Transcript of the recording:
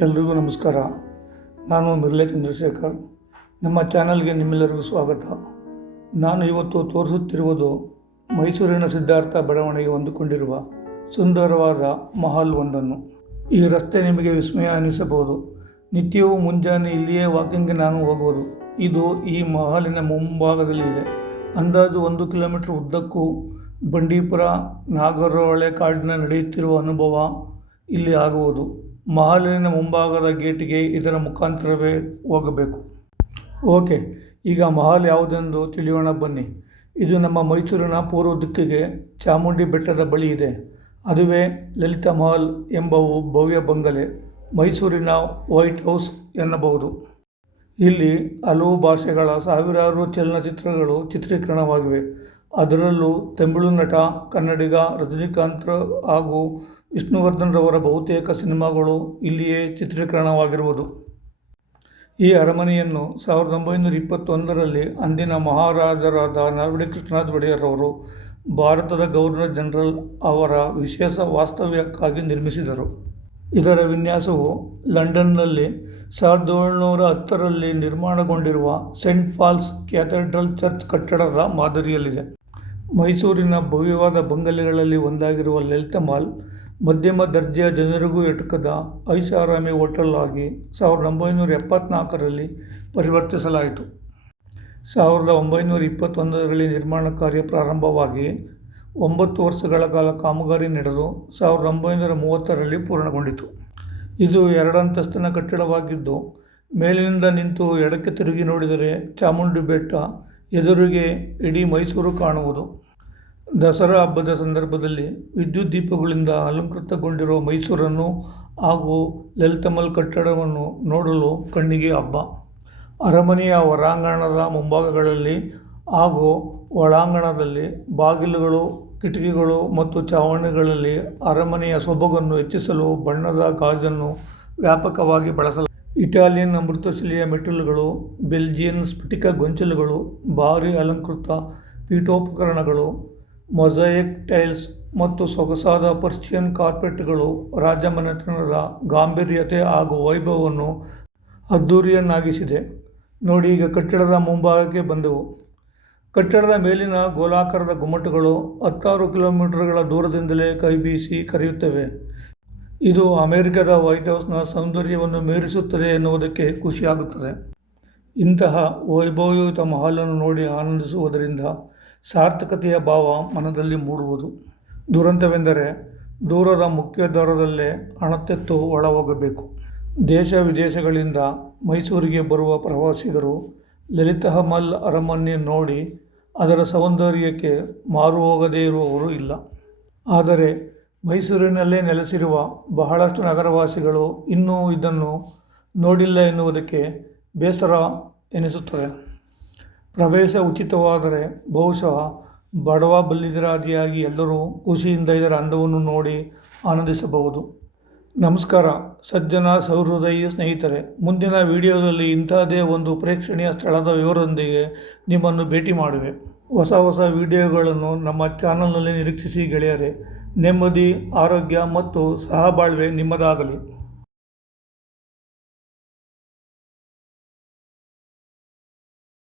ಎಲ್ರಿಗೂ ನಮಸ್ಕಾರ. ನಾನು ಮಿರ್ಲೆ ಚಂದ್ರಶೇಖರ್. ನಮ್ಮ ಚಾನಲ್ಗೆ ನಿಮ್ಮೆಲ್ಲರಿಗೂ ಸ್ವಾಗತ. ನಾನು ಇವತ್ತು ತೋರಿಸುತ್ತಿರುವುದು ಮೈಸೂರಿನ ಸಿದ್ಧಾರ್ಥ ಬಡಾವಣೆಗೆ ಹೊಂದಿಕೊಂಡಿರುವ ಸುಂದರವಾದ ಮಹಲ್ ಒಂದನ್ನು. ಈ ರಸ್ತೆ ನಿಮಗೆ ವಿಸ್ಮಯ ಅನಿಸಬಹುದು. ನಿತ್ಯವೂ ಮುಂಜಾನೆ ಇಲ್ಲಿಯೇ ವಾಕಿಂಗ್ಗೆ ನಾನು ಹೋಗುವುದು ಇದು ಈ ಮಹಲಿನ ಮುಂಭಾಗದಲ್ಲಿ ಇದೆ. ಅಂದಾಜು ಒಂದು ಕಿಲೋಮೀಟರ್ ಉದ್ದಕ್ಕೂ ಬಂಡೀಪುರ, ನಾಗರಹೊಳೆ ಕಾಡಿನ ನಡೆಯುತ್ತಿರುವ ಅನುಭವ ಇಲ್ಲಿ ಆಗುವುದು. ಮಹಲಿನ ಮುಂಭಾಗದ ಗೇಟಿಗೆ ಇದರ ಮುಖಾಂತರವೇ ಹೋಗಬೇಕು. ಓಕೆ, ಈಗ ಮಹಲ್ ಯಾವುದೆಂದು ತಿಳಿಯೋಣ ಬನ್ನಿ. ಇದು ನಮ್ಮ ಮೈಸೂರಿನ ಪೂರ್ವ ದಿಕ್ಕಿಗೆ ಚಾಮುಂಡಿ ಬೆಟ್ಟದ ಬಳಿ ಇದೆ. ಅದುವೇ ಲಲಿತ ಮಹಲ್ ಎಂಬವು ಭವ್ಯ ಬಂಗಲೆ ಮೈಸೂರಿನ ವೈಟ್ ಹೌಸ್ ಎನ್ನಬಹುದು. ಇಲ್ಲಿ ಹಲವು ಭಾಷೆಗಳ ಸಾವಿರಾರು ಚಲನಚಿತ್ರಗಳು ಚಿತ್ರೀಕರಣವಾಗಿವೆ. ಅದರಲ್ಲೂ ತಮಿಳು ನಟ, ಕನ್ನಡಿಗ, ರಜನಿಕಾಂತ್ ಹಾಗೂ ವಿಷ್ಣುವರ್ಧನ್ ರವರ ಬಹುತೇಕ ಸಿನಿಮಾಗಳು ಇಲ್ಲಿಯೇ ಚಿತ್ರೀಕರಣವಾಗಿರುವುದು. ಈ ಅರಮನೆಯನ್ನು ಸಾವಿರದ ಒಂಬೈನೂರ ಇಪ್ಪತ್ತೊಂದರಲ್ಲಿ ಅಂದಿನ ಮಹಾರಾಜರಾದ ನಾಲ್ವಡಿ ಕೃಷ್ಣರಾಜ ಒಡೆಯರ್ರವರು ಭಾರತದ ಗವರ್ನರ್ ಜನರಲ್ ಅವರ ವಿಶೇಷ ವಾಸ್ತವ್ಯಕ್ಕಾಗಿ ನಿರ್ಮಿಸಿದರು. ಇದರ ವಿನ್ಯಾಸವು ಲಂಡನ್ನಲ್ಲಿ ಸಾವಿರದ ಏಳುನೂರ ಹತ್ತರಲ್ಲಿ ನಿರ್ಮಾಣಗೊಂಡಿರುವ ಸೆಂಟ್ ಫಾಲ್ಸ್ ಕ್ಯಾಥೆಡ್ರಲ್ ಚರ್ಚ್ ಕಟ್ಟಡದ ಮಾದರಿಯಲ್ಲಿದೆ. ಮೈಸೂರಿನ ಭವ್ಯವಾದ ಬಂಗಲೆಗಳಲ್ಲಿ ಒಂದಾಗಿರುವ ಲಲಿತ ಮಾಲ್ ಮಧ್ಯಮ ದರ್ಜೆಯ ಜನರಿಗೂ ಎಟುಕದ ಐಷಾರಾಮಿ ಹೋಟೆಲ್ ಆಗಿ ಸಾವಿರದ ಒಂಬೈನೂರ ಎಪ್ಪತ್ತ್ನಾಲ್ಕರಲ್ಲಿ ಪರಿವರ್ತಿಸಲಾಯಿತು. ಸಾವಿರದ ಒಂಬೈನೂರ ಇಪ್ಪತ್ತೊಂದರಲ್ಲಿ ನಿರ್ಮಾಣ ಕಾರ್ಯ ಪ್ರಾರಂಭವಾಗಿ ಒಂಬತ್ತು ವರ್ಷಗಳ ಕಾಲ ಕಾಮಗಾರಿ ನಡೆದು ಸಾವಿರದ ಒಂಬೈನೂರ ಮೂವತ್ತರಲ್ಲಿ ಪೂರ್ಣಗೊಂಡಿತು. ಇದು ಎರಡಂತಸ್ತಿನ ಕಟ್ಟಡವಾಗಿದ್ದು, ಮೇಲಿನಿಂದ ನಿಂತು ಎಡಕ್ಕೆ ತಿರುಗಿ ನೋಡಿದರೆ ಚಾಮುಂಡಿ ಬೆಟ್ಟ ಎದುರಿಗೆ ಇಡೀ ಮೈಸೂರು ಕಾಣುವುದು. ದಸರಾ ಹಬ್ಬದ ಸಂದರ್ಭದಲ್ಲಿ ವಿದ್ಯುತ್ ದೀಪಗಳಿಂದ ಅಲಂಕೃತಗೊಂಡಿರುವ ಮೈಸೂರನ್ನು ಹಾಗೂ ಲಲಿತಮಲ್ ಕಟ್ಟಡವನ್ನು ನೋಡಲು ಕಣ್ಣಿಗೆ ಹಬ್ಬ. ಅರಮನೆಯ ಹೊರಾಂಗಣದ ಮುಂಭಾಗಗಳಲ್ಲಿ ಹಾಗೂ ಒಳಾಂಗಣದಲ್ಲಿ ಬಾಗಿಲುಗಳು, ಕಿಟಕಿಗಳು ಮತ್ತು ಚಾವಣಿಗಳಲ್ಲಿ ಅರಮನೆಯ ಸೊಬಗನ್ನು ಹೆಚ್ಚಿಸಲು ಬಣ್ಣದ ಗಾಜನ್ನು ವ್ಯಾಪಕವಾಗಿ ಬಳಸಲು. ಇಟಾಲಿಯನ್ ಅಮೃತಶಿಲೆಯ ಮೆಟ್ಟಿಲುಗಳು, ಬೆಲ್ಜಿಯನ್ ಸ್ಫಟಿಕ ಗೊಂಚಲುಗಳು, ಭಾರಿ ಅಲಂಕೃತ ಪೀಠೋಪಕರಣಗಳು ಮೊಸಾಯಿಕ್ ಟೈಲ್ಸ್ ಮತ್ತು ಸೊಗಸಾದ ಪರ್ಷಿಯನ್ ಕಾರ್ಪೆಟ್ಗಳು ರಾಜಮನೆತನದ ಗಾಂಭೀರ್ಯತೆ ಹಾಗೂ ವೈಭವವನ್ನು ಅದ್ಧೂರಿಯನ್ನಾಗಿಸಿದೆ. ನೋಡಿ, ಈಗ ಕಟ್ಟಡದ ಮುಂಭಾಗಕ್ಕೆ ಬಂದೆವು. ಕಟ್ಟಡದ ಮೇಲಿನ ಗೋಲಾಕಾರದ ಗುಮ್ಮಟಗಳು ಹತ್ತಾರು ಕಿಲೋಮೀಟರ್ಗಳ ದೂರದಿಂದಲೇ ಕೈಬೀಸಿ ಕರೆಯುತ್ತವೆ. ಇದು ಅಮೆರಿಕದ ವೈಟ್ ಹೌಸ್ನ ಸೌಂದರ್ಯವನ್ನು ಮೀರಿಸುತ್ತದೆ ಎನ್ನುವುದಕ್ಕೆ ಖುಷಿಯಾಗುತ್ತದೆ. ಇಂತಹ ವೈಭವಯುತ ಮಹಲನ್ನು ನೋಡಿ ಆನಂದಿಸುವುದರಿಂದ ಸಾರ್ಥಕತೆಯ ಭಾವ ಮನದಲ್ಲಿ ಮೂಡುವುದು. ದುರಂತವೆಂದರೆ ದೂರದ ಮುಖ್ಯ ದ್ವಾರದಲ್ಲೇ ಹಣತೆತ್ತು ಒಳ ಹೋಗಬೇಕು ದೇಶ ವಿದೇಶಗಳಿಂದ ಮೈಸೂರಿಗೆ ಬರುವ ಪ್ರವಾಸಿಗರು ಲಲಿತಹಮಲ್ ಅರಮನೆ ನೋಡಿ ಅದರ ಸೌಂದರ್ಯಕ್ಕೆ ಮಾರು ಹೋಗದೇ ಇರುವವರು ಇಲ್ಲ. ಆದರೆ ಮೈಸೂರಿನಲ್ಲೇ ನೆಲೆಸಿರುವ ಬಹಳಷ್ಟು ನಗರವಾಸಿಗಳು ಇನ್ನೂ ಇದನ್ನು ನೋಡಿಲ್ಲ ಎನ್ನುವುದಕ್ಕೆ ಬೇಸರ ಎನಿಸುತ್ತದೆ. ಪ್ರವೇಶ ಉಚಿತವಾದರೆ ಬಹುಶಃ ಬಡವ ಬಲ್ಲಿದರಾದಿಯಾಗಿ ಎಲ್ಲರೂ ಖುಷಿಯಿಂದ ಇದರ ಅಂದವನ್ನು ನೋಡಿ ಆನಂದಿಸಬಹುದು. ನಮಸ್ಕಾರ, ಸಜ್ಜನ ಸಹೃದಯಿ ಸ್ನೇಹಿತರೆ. ಮುಂದಿನ ವಿಡಿಯೋದಲ್ಲಿ ಇಂಥದ್ದೇ ಒಂದು ಪ್ರೇಕ್ಷಣೀಯ ಸ್ಥಳದ ವಿವರದೊಂದಿಗೆ ನಿಮ್ಮನ್ನು ಭೇಟಿ ಮಾಡುವೆ. ಹೊಸ ಹೊಸ ವಿಡಿಯೋಗಳನ್ನು ನಮ್ಮ ಚಾನಲ್ನಲ್ಲಿ ನಿರೀಕ್ಷಿಸಿ ಗೆಳೆಯರೆ. ನೆಮ್ಮದಿ, ಆರೋಗ್ಯ ಮತ್ತು ಸಹಬಾಳ್ವೆ ನಿಮ್ಮದಾಗಲಿ.